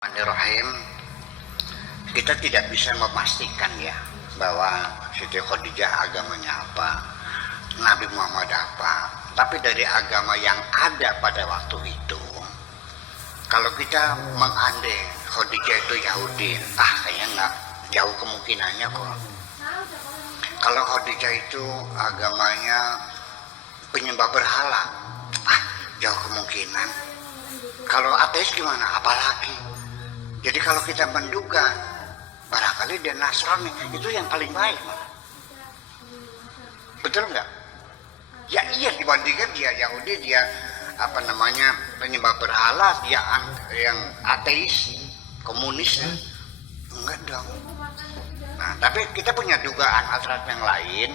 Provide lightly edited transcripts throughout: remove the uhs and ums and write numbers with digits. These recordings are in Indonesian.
Bismillahirrahmanirrahim. Kita tidak bisa memastikan ya bahwa Siti Khadijah agamanya apa, Nabi Muhammad apa. Tapi dari agama yang ada pada waktu itu, kalau kita mengandai Khadijah itu Yahudi, kayaknya nggak jauh kemungkinannya kok. Kalau Khadijah itu agamanya penyembah berhala, jauh kemungkinan. Kalau ateis gimana? Apalagi. Jadi kalau kita menduga barangkali dia Nasrani, itu yang paling baik. Betul nggak? Ya iya, dibandingkan dia Yahudi, dia penyembah berhala, dia yang ateis, komunis, enggak dong. Nah, tapi kita punya dugaan alternatif yang lain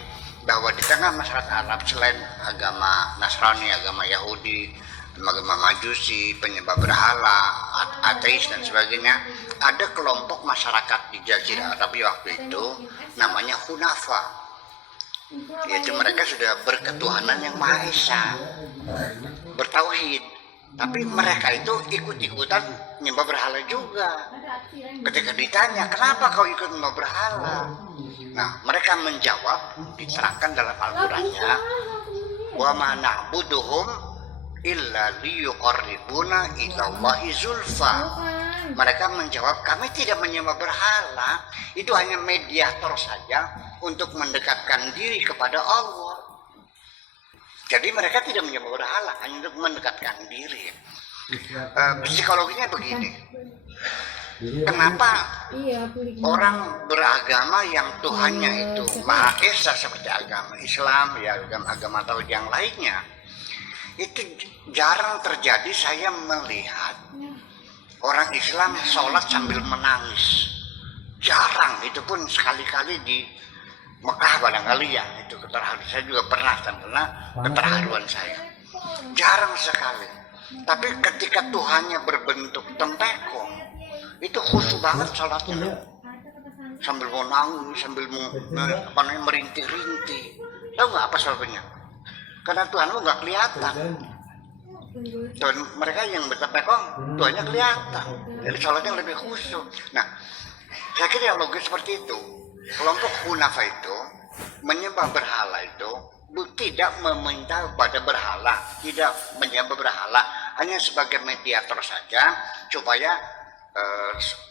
bahwa di tengah masyarakat Arab selain agama Nasrani, agama Yahudi, agama Majusi, penyembah berhala, ateis dan sebagainya, ada kelompok masyarakat di Jazirah Arab waktu itu namanya Hunafa, yaitu mereka sudah berketuhanan yang Maha Esa, bertauhid, tapi mereka itu ikut-ikutan menyembah berhala juga. Ketika ditanya, kenapa kau ikut menyembah berhala? Nah, mereka menjawab, diterangkan dalam Al-Qurannya, wa ma na'buduhum illa liyuqarribuna ilallahi zulfa. Mereka menjawab, kami tidak menyembah berhala, itu hanya mediator saja untuk mendekatkan diri kepada Allah. Jadi mereka tidak menyembah berhala, hanya untuk mendekatkan diri. Psikologinya begini, kenapa orang beragama yang Tuhannya itu Maha Esa seperti agama Islam, ya agama atau yang lainnya, itu jarang terjadi saya melihat orang Islam sholat sambil menangis. Jarang, itu pun sekali-kali di Mekah barangkali ya, itu keterharuan saya juga pernah keterharuan saya. Jarang sekali. Tapi ketika Tuhannya berbentuk tempeko, itu khusyuk banget sholatnya. Sambil mau nangis, sambil merintih-rintih. Tahu nggak apa sebabnya? Karena Tuhanmu nggak kelihatan. Dan mereka yang bertepekong, Tuhannya kelihatan. Jadi sholatnya lebih khusyuk. Nah, saya kira yang logis seperti itu. Kelompok Hunafa itu menyembah berhala itu tidak meminta kepada berhala, tidak menyembah berhala, hanya sebagai mediator saja supaya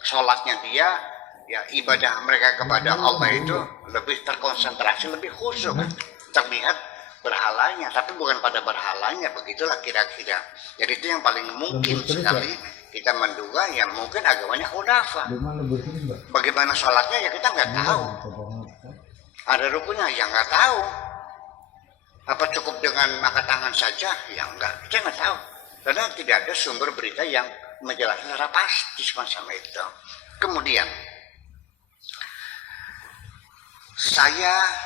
sholatnya dia, ya ibadah mereka kepada Allah itu lebih terkonsentrasi, lebih khusyuk. Terlihat berhalanya, tapi bukan pada berhalanya, begitulah kira-kira. Jadi itu yang paling mungkin sekali kita menduga, ya mungkin agamanya Hunafa. Bagaimana sholatnya ya kita nggak tahu. Ada rukunnya ya nggak tahu. Apa cukup dengan angkat tangan saja? Ya enggak, kita nggak tahu. Karena tidak ada sumber berita yang menjelaskan secara pasti semacam itu. Kemudian saya